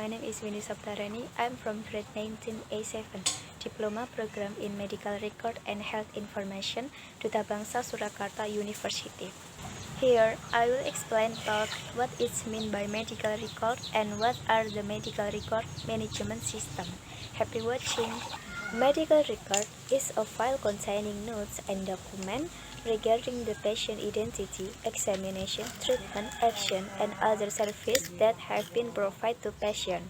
my name is Windi Saptareni. I'm from grade 19A7, Diploma Program in Medical Record and Health Information, Duta Bangsa, Surakarta University. Here, I will explain about what is meant by medical record and what are the medical record management system. Happy watching! Medical record is a file containing notes and documents regarding the patient identity, examination, treatment, action, and other services that have been provided to patient.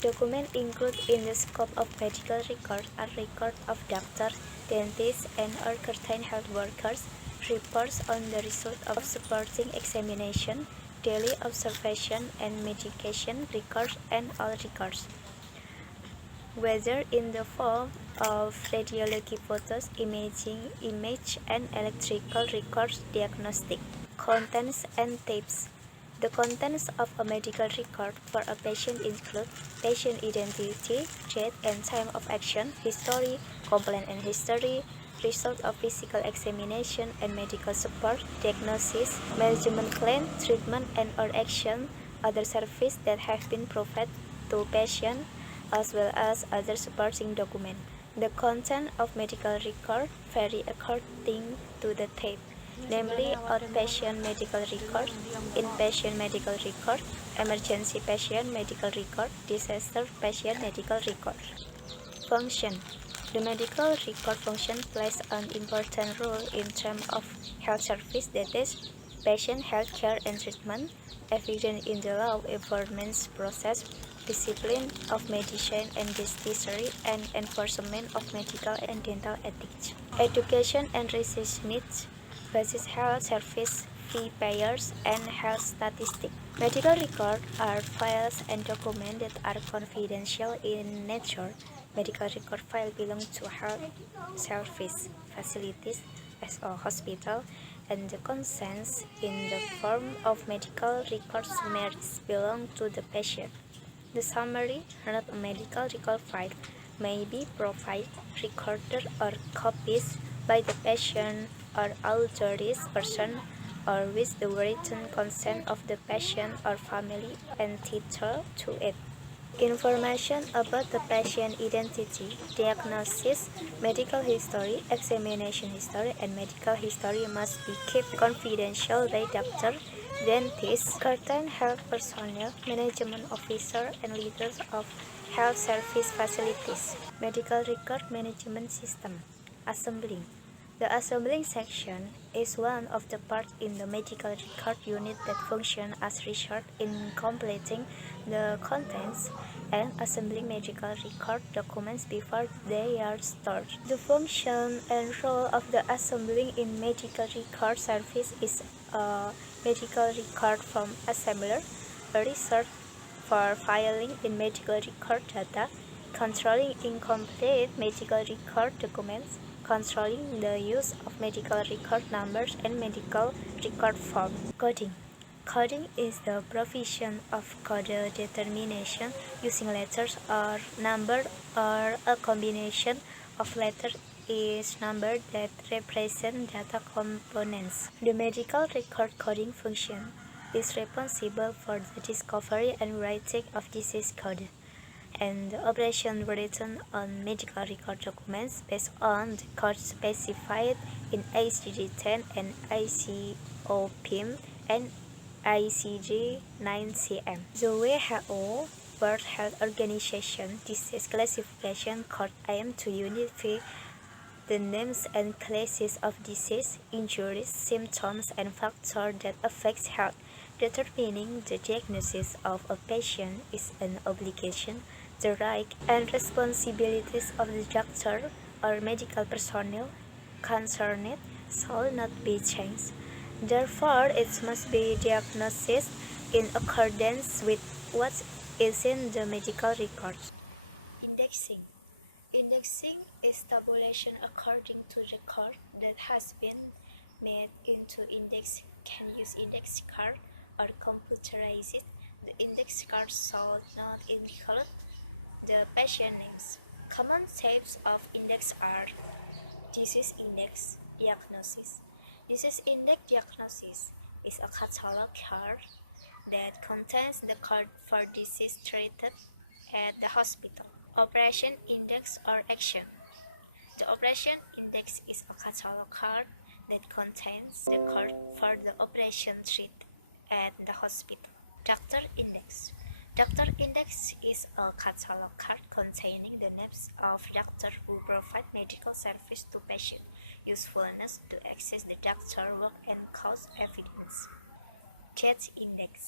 Documents included in the scope of medical record are records of doctors, dentists, and or certain health workers, reports on the result of supporting examination, daily observation and medication records, and all records, whether in the form of radiology photos, image and electrical records, diagnostic. Contents and tips. The contents of a medical record for a patient include patient identity, date and time of action, history, complaint and history, result of physical examination and medical support, diagnosis, management plan, treatment and or action, other services that have been provided to patient, as well as other supporting documents. The content of medical record vary according to the type, namely outpatient medical record, inpatient medical record, emergency patient medical record, disaster patient medical record. Function. The medical record function plays an important role in terms of health service, that is, patient health care and treatment, evident in the law enforcement process, discipline of medicine and dentistry, and enforcement of medical and dental ethics. Education and research needs, basis health service, fee payers, and health statistics. Medical records are files and documents that are confidential in nature. Medical record file belong to health service facilities as a hospital, and the contents in the form of medical record summaries belong to the patient. The summary, not a medical record file, may be provided, recorded, or copied by the patient or authorized person, or with the written consent of the patient or family entitled to it. Information about the patient identity, diagnosis, medical history, examination history, and medical history must be kept confidential by doctor, dentists, certain health personnel, management officer, and leaders of health service facilities. Medical record management system. Assembling. The assembling section is one of the parts in the medical record unit that function as research in completing the contents and assembling medical record documents before they are stored. The function and role of the assembling in medical record service is a medical record form assembler, a research for filing in medical record data, controlling incomplete medical record documents, controlling the use of medical record numbers and medical record forms. Coding. Coding is the provision of code determination using letters or number or a combination of letters each number that represent data components. The medical record coding function is responsible for the discovery and writing of disease code, and the operation written on medical record documents based on the code specified in S.Pd 10 and ICO-PIM and ICD 9CM. The WHO World Health Organization Disease Classification Code aims to unify the names and classes of disease, injuries, symptoms, and factors that affect health. Determining the diagnosis of a patient is an obligation. The right and responsibilities of the doctor or medical personnel concerned shall not be changed. Therefore, it must be diagnosed in accordance with what is in the medical records. Indexing. Indexing is tabulation according to the record that has been made into index. Can use index card or computerize it. The index card shall not include the patient names. Common types of index are disease index diagnosis. Disease index diagnosis is a catalog card that contains the code for disease treated at the hospital. Operation index or action. The operation index is a catalog card that contains the code for the operation treated at the hospital. Doctor index. Doctor index is a catalog card containing the names of doctors who provide medical service to patients. Usefulness to access the doctor work and cause evidence. Death index.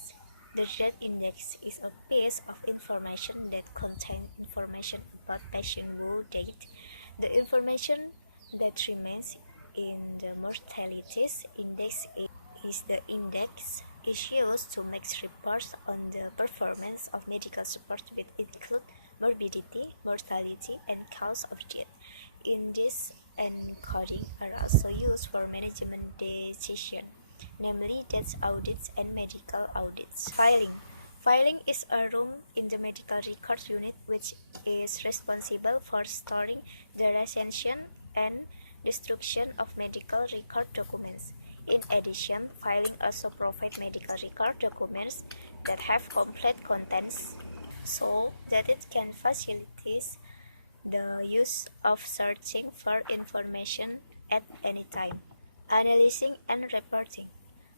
The death index is a piece of information that contains information about patient who died. The information that remains in the mortality index is the index is used to make reports on the performance of medical support which include morbidity, mortality, and cause of death. Index and coding are also used for management decisions, namely death audits and medical audits. Filing. Filing is a room in the medical records unit which is responsible for storing the recension and destruction of medical record documents. In addition, filing also provides medical record documents that have complete contents so that it can facilitate the use of searching for information at any time. Analyzing and reporting.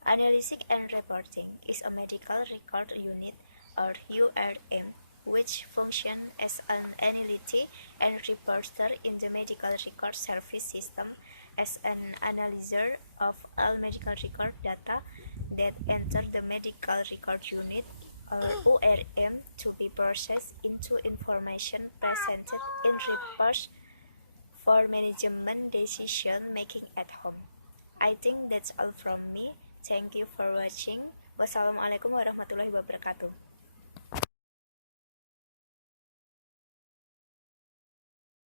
Analyzing and reporting is a medical record unit or URM which functions as an analyst and reporter in the medical record service system as an analyzer of all medical record data that enter the medical record unit or URM to be processed into information presented in reports for management decision making at home. I think that's all from me. Thank you for watching. Wassalamualaikum warahmatullahi wabarakatuh.